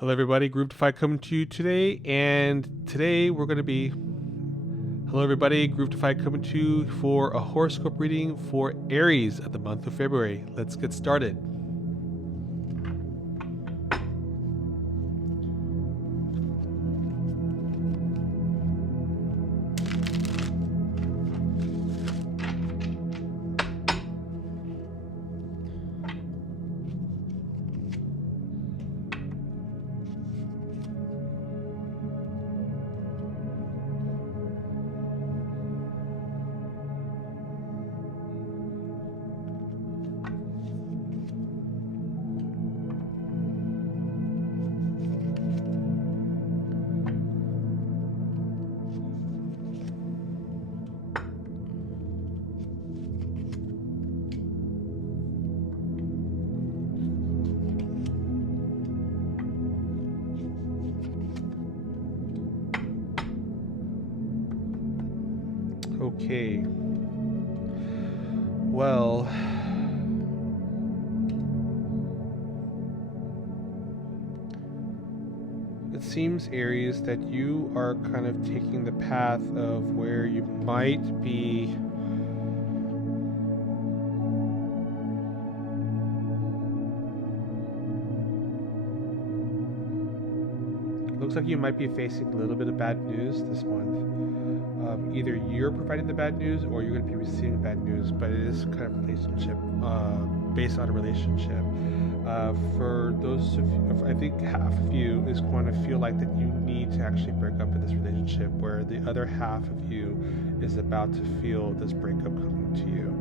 Hello, everybody. Group Defy coming to you today, and today we're going to be. Hello, everybody. Group Defy coming to you for a horoscope reading for Aries of the month of February. Let's get started. Okay. Well, it seems, Aries, that you are kind of taking the path of where you might be looks like you might be facing a little bit of bad news this month. Either you're providing the bad news or you're going to be receiving bad news, but it is kind of relationship, based on a relationship. For those of you, I think half of you is going to feel like that you need to actually break up in this relationship, where the other half of you is about to feel this breakup coming to you.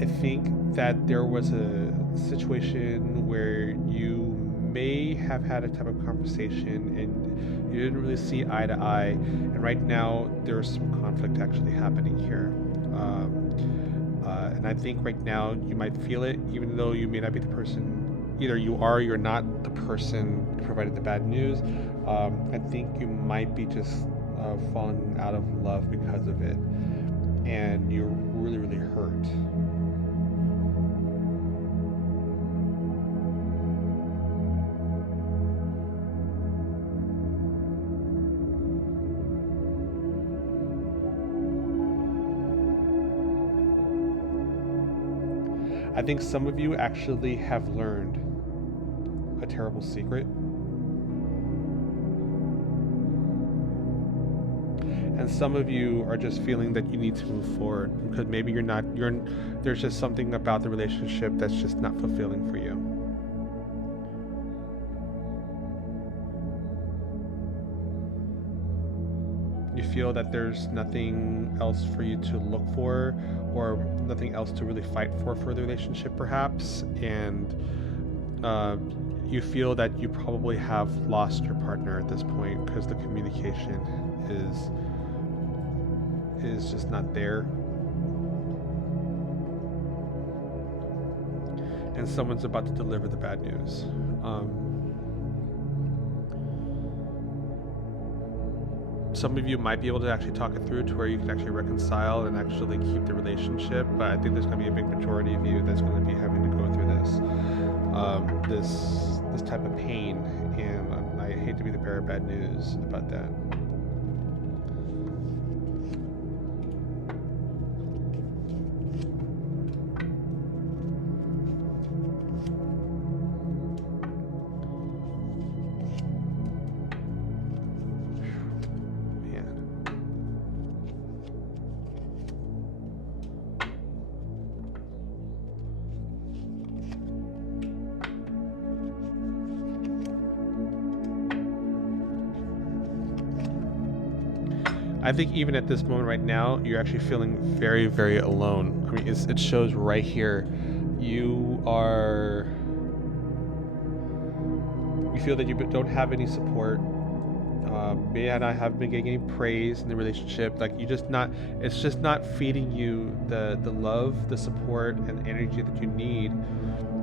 I think that there was a situation where you may have had a type of conversation and you didn't really see eye to eye, and right now there's some conflict actually happening here. And I think right now you might feel it, even though you may not be the person. Either you are or you're not the person providing the bad news. I think you might be just falling out of love because of it, and you're really, really hurt. I think some of you actually have learned a terrible secret. And some of you are just feeling that you need to move forward because maybe there's just something about the relationship that's just not fulfilling for you. You feel that there's nothing else for you to look for, or nothing else to really fight for the relationship, perhaps, and you feel that you probably have lost your partner at this point because the communication is just not there, and someone's about to deliver the bad news. Some of you might be able to actually talk it through to where you can actually reconcile and actually keep the relationship, but I think there's going to be a big majority of you that's going to be having to go through this type of pain, and I hate to be the bearer of bad news about that. I think even at this moment right now, you're actually feeling very, very alone. I mean, it shows right here. You feel that you don't have any support. May not have been getting any praise in the relationship. Like it's just not feeding you the love, the support, and the energy that you need,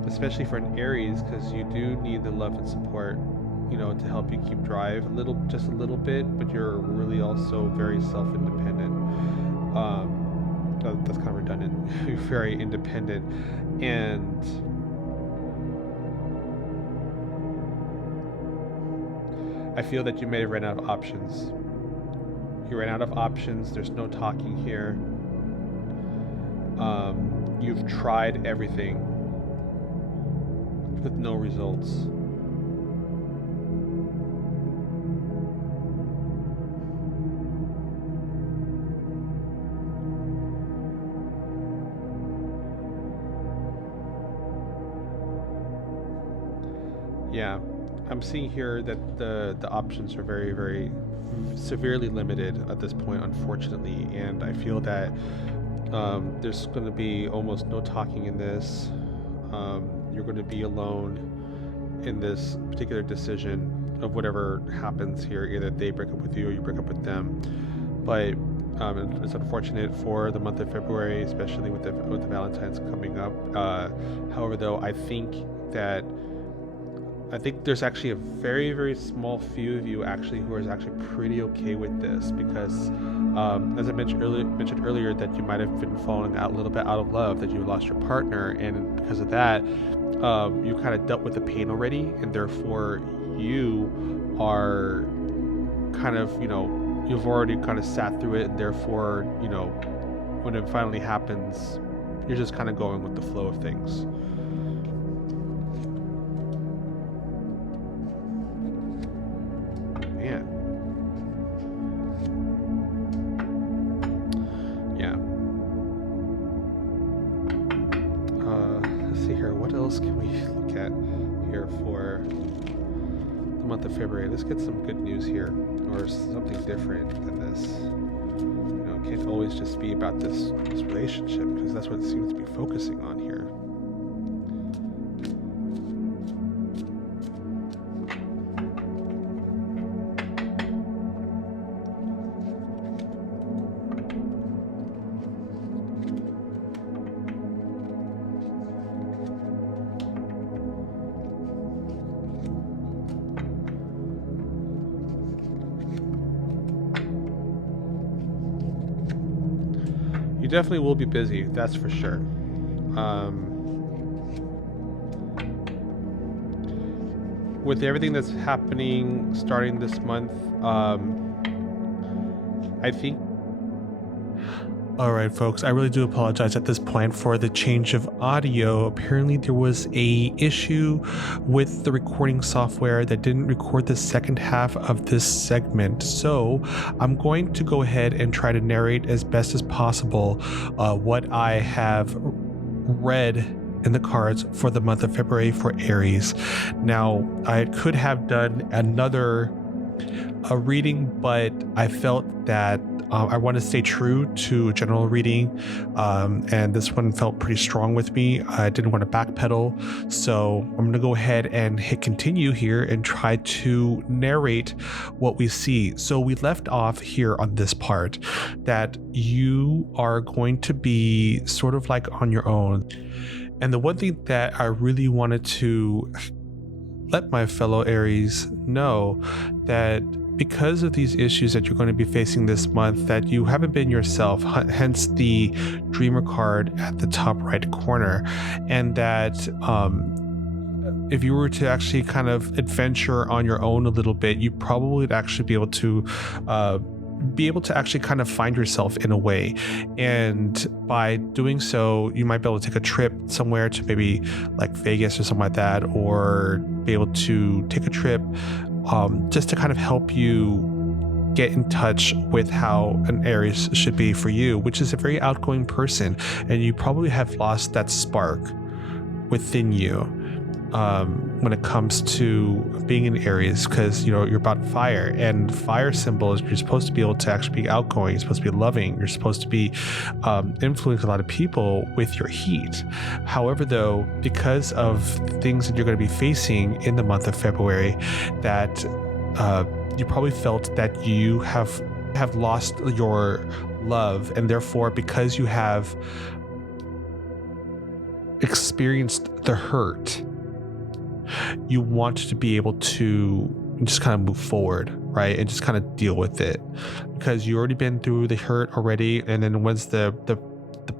especially for an Aries, because you do need the love and support, to help you keep drive just a little bit, but you're really also very self-independent. That's kind of redundant. You're very independent, and I feel that you may have ran out of options. You ran out of options. There's no talking here. You've tried everything with no results. Yeah, I'm seeing here that the options are very, very severely limited at this point, unfortunately, and I feel that there's going to be almost no talking in this. You're going to be alone in this particular decision of whatever happens here. Either they break up with you or you break up with them. But it's unfortunate for the month of February, especially with the Valentine's coming up. However, though, I think there's actually a very, very small few of you actually who are actually pretty okay with this, because as I mentioned earlier, that you might have been falling out a little bit out of love, that you lost your partner, and because of that, you kind of dealt with the pain already, and therefore you are kind of, you've already kind of sat through it, and therefore, when it finally happens, you're just kind of going with the flow of things. Man. Yeah. Let's see here. What else can we look at here for the month of February? Let's get some good news here, or something different than this. It can't always just be about this relationship, because that's what it seems to be focusing on here. You definitely will be busy, that's for sure. With everything that's happening starting this month, I think... Alright folks, I really do apologize at this point for the change of audio. Apparently there was a issue with the recording software that didn't record the second half of this segment. So I'm going to go ahead and try to narrate as best as possible what I have read in the cards for the month of February for Aries. Now, I could have done another reading, but I felt that I want to stay true to a general reading, and this one felt pretty strong with me. I didn't want to backpedal, so I'm going to go ahead and hit continue here and try to narrate what we see. So we left off here on this part that you are going to be sort of like on your own. And the one thing that I really wanted to let my fellow Aries know, that because of these issues that you're going to be facing this month, that you haven't been yourself, hence the Dreamer card at the top right corner, and that if you were to actually kind of adventure on your own a little bit, you probably would actually be able to actually kind of find yourself in a way. And by doing so, you might be able to take a trip somewhere to maybe like Vegas or something like that, or be able to take a trip just to kind of help you get in touch with how an Aries should be for you, which is a very outgoing person, and you probably have lost that spark within you when it comes to being an Aries, because you're about fire, and fire symbols, you're supposed to be able to actually be outgoing, you're supposed to be loving, you're supposed to be influence a lot of people with your heat. However, though, because of things that you're going to be facing in the month of February, that you probably felt that you have lost your love, and therefore, because you have experienced the hurt, you want to be able to just kind of move forward, right, and just kind of deal with it, because you already been through the hurt already. And then once the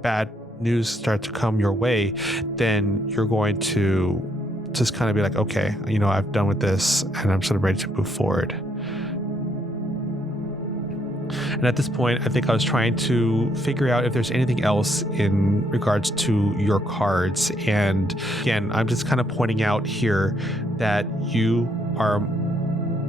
bad news start to come your way, then you're going to just kind of be like, okay, I've done with this, and I'm sort of ready to move forward. And at this point, I think I was trying to figure out if there's anything else in regards to your cards. And again, I'm just kind of pointing out here that you are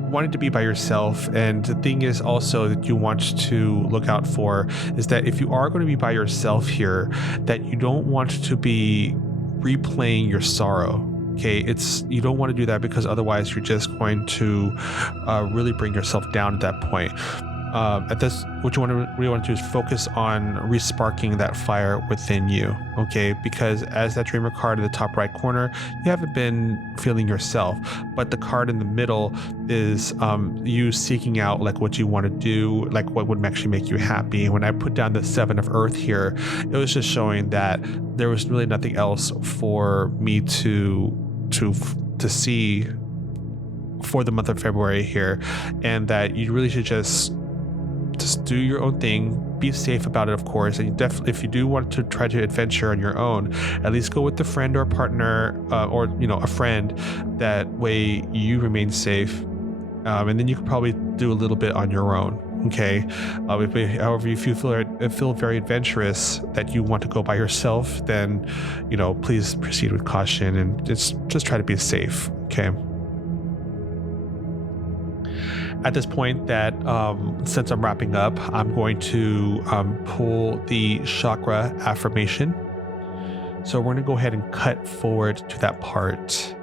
wanting to be by yourself. And the thing is also that you want to look out for is that if you are going to be by yourself here, that you don't want to be replaying your sorrow. Okay, you don't want to do that, because otherwise you're just going to really bring yourself down at that point. At this, what you really want to do is focus on resparking that fire within you. Okay, because as that dreamer card in the top right corner, you haven't been feeling yourself, but the card in the middle is you seeking out like what you want to do, like what would actually make you happy. When I put down the 7 of Earth here, it was just showing that there was really nothing else for me to see for the month of February here, and that you really should just do your own thing, be safe about it, of course. And you definitely, if you do want to try to adventure on your own, at least go with a friend or a partner, or a friend. That way you remain safe, and then you can probably do a little bit on your own. Okay, however, if you feel very adventurous, that you want to go by yourself, then please proceed with caution and just try to be safe. Okay. At this point, that since I'm wrapping up, I'm going to pull the chakra affirmation. So we're going to go ahead and cut forward to that part.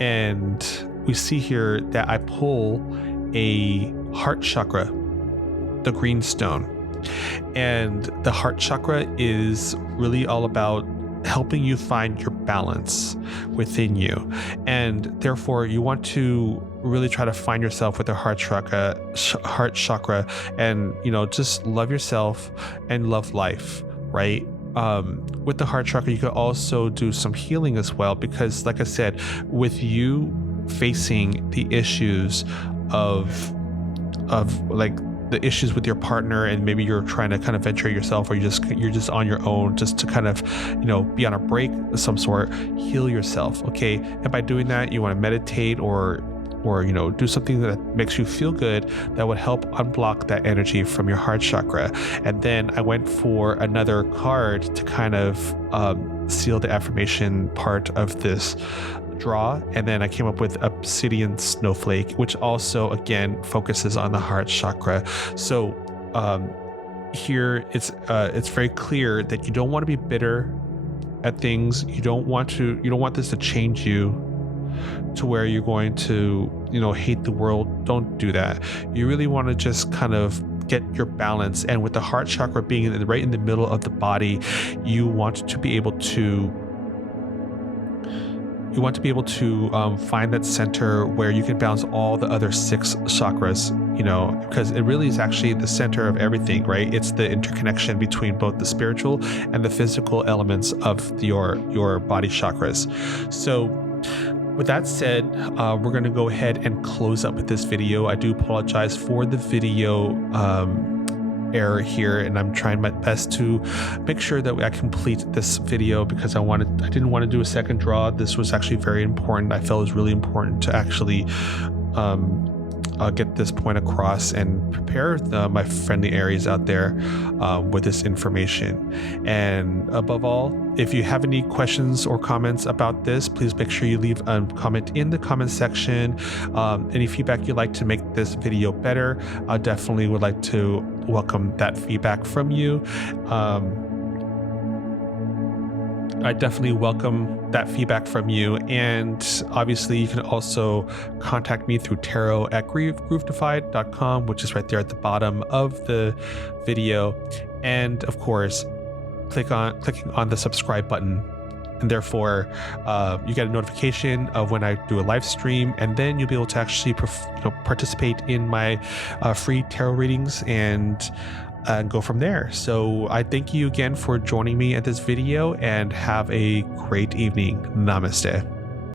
And we see here that I pull a heart chakra, the green stone. And the heart chakra is really all about helping you find your balance within you, and therefore you want to really try to find yourself with the heart chakra, and just love yourself and love life, right? With the heart chakra, you could also do some healing as well, because like I said, with you facing the issues of like the issues with your partner, and maybe you're trying to kind of venture yourself, or you're just on your own, just to kind of be on a break of some sort, heal yourself. Okay, and by doing that, you want to meditate or do something that makes you feel good, that would help unblock that energy from your heart chakra. And then I went for another card to kind of seal the affirmation part of this draw, and then I came up with Obsidian Snowflake, which also again focuses on the heart chakra. So here it's very clear that you don't want to be bitter at things. You don't want this to change you to where you're going to hate the world. Don't do that. You really want to just kind of get your balance. And with the heart chakra being right in the middle of the body, you want to be able to find that center where you can balance all the other 6 chakras, because it really is actually the center of everything, right? It's the interconnection between both the spiritual and the physical elements of your body chakras. So with that said, we're going to go ahead and close up with this video. I do apologize for the video error here, and I'm trying my best to make sure that I complete this video, because I didn't want to do a second draw. This was actually very important. I felt it was really important to actually get this point across and prepare my friendly Aries out there with this information. And above all, if you have any questions or comments about this, please make sure you leave a comment in the comment section. Any feedback you'd like to make this video better, I definitely would like to welcome that feedback from you. I definitely welcome that feedback from you. And obviously you can also contact me through tarot@groovedefied.com, which is right there at the bottom of the video. And of course, clicking on the subscribe button, and therefore you get a notification of when I do a live stream, and then you'll be able to actually participate in my free tarot readings and go from there. So I thank you again for joining me at this video, and have a great evening. Namaste.